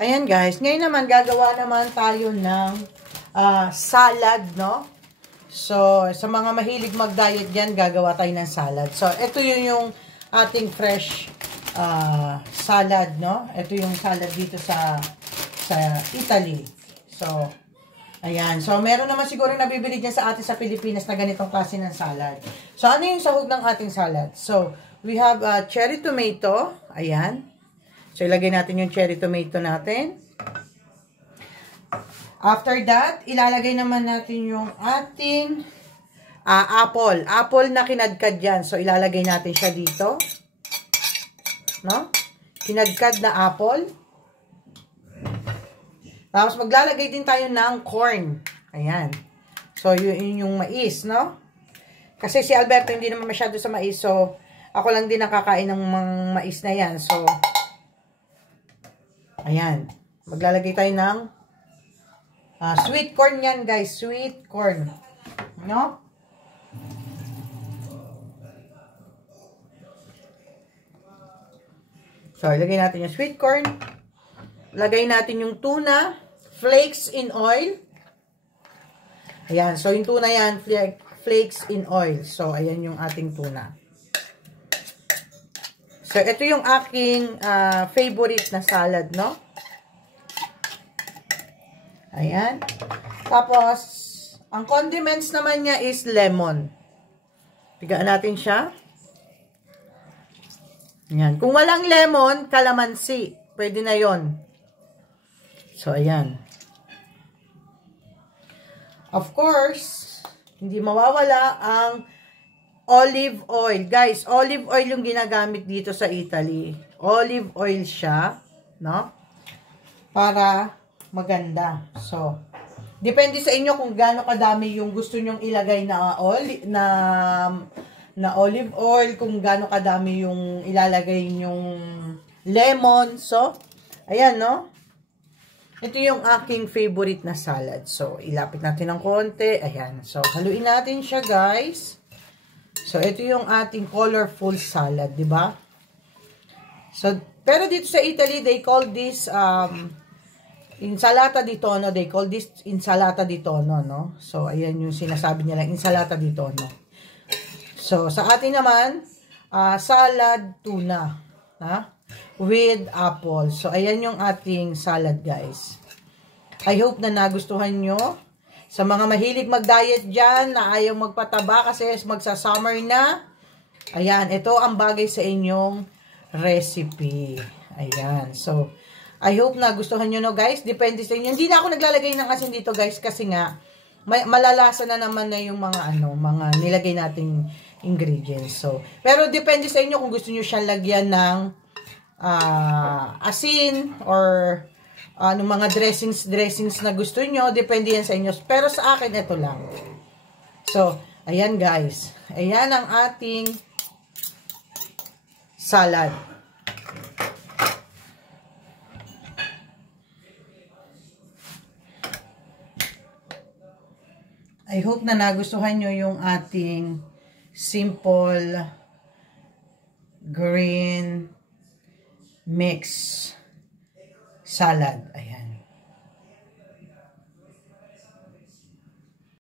Ayan guys, ngayon naman gagawa naman tayo ng salad, no? So, sa mga mahilig mag-diet dyan, gagawa tayo ng salad. So, ito yung ating fresh salad, no? Ito yung salad dito sa Italy. So, ayan. So, meron naman siguro nabibili dyan sa atin sa Pilipinas na ganitong klase ng salad. So, ano yung sahog ng ating salad? So, we have cherry tomato. Ayan. So, ilagay natin yung cherry tomato natin. After that, ilalagay naman natin yung ating apple. Apple na kinadkad yan. So, ilalagay natin siya dito. No? Kinadkad na apple. Tapos, maglalagay din tayo ng corn. Ayan. So, yun yung mais, no? Kasi si Alberto hindi naman masyado sa mais. So, ako lang din nakakain ng mga mais na yan. So, ayan. Maglalagay tayo ng sweet corn yan, guys. Sweet corn. No? So, ilagay natin yung sweet corn. Lagay natin yung tuna. Flakes in oil. Ayan. So, yung tuna yan, flakes in oil. So, ayan yung ating tuna. So, ito yung aking favorite na salad, no? Ayan. Tapos, ang condiments naman niya is lemon. Pigaan natin siya. Ayan. Kung walang lemon, calamansi. Pwede na yon. So, ayan. Of course, hindi mawawala ang olive oil. Guys, olive oil yung ginagamit dito sa Italy. Olive oil siya, no? Para maganda. So, depende sa inyo kung gaano kadami yung gusto nyong ilagay na olive oil, kung gaano kadami yung ilalagay nyong lemon. So, ayan, no? Ito yung aking favorite na salad. So, ilapit natin ng konti. Ayan. So, haluin natin siya, guys. So, ito yung ating colorful salad, di ba? So, pero dito sa Italy, they call this insalata di tono. They call this insalata di tono, no? So, ayan yung sinasabi nila, insalata di tono. So, sa atin naman, salad tuna, ha? With apple. So, ayan yung ating salad, guys. I hope na nagustuhan nyo. Sa mga mahilig mag-diet dyan, na ayaw magpataba kasi magsa-summer na, ayan, ito ang bagay sa inyong recipe. Ayan. So, I hope na gustuhan nyo, no, guys. Depende sa inyo. Hindi na ako naglalagay ng asin dito, guys, kasi nga, malalasa na naman na yung mga, mga nilagay nating ingredients. So, pero depende sa inyo kung gusto nyo siyang lagyan ng asin or mga dressings na gusto nyo, depende yan sa inyo. Pero sa akin, ito lang. So, ayan guys. Ayan ang ating salad. I hope na nagustuhan nyo yung ating simple green mix salad. Ayan.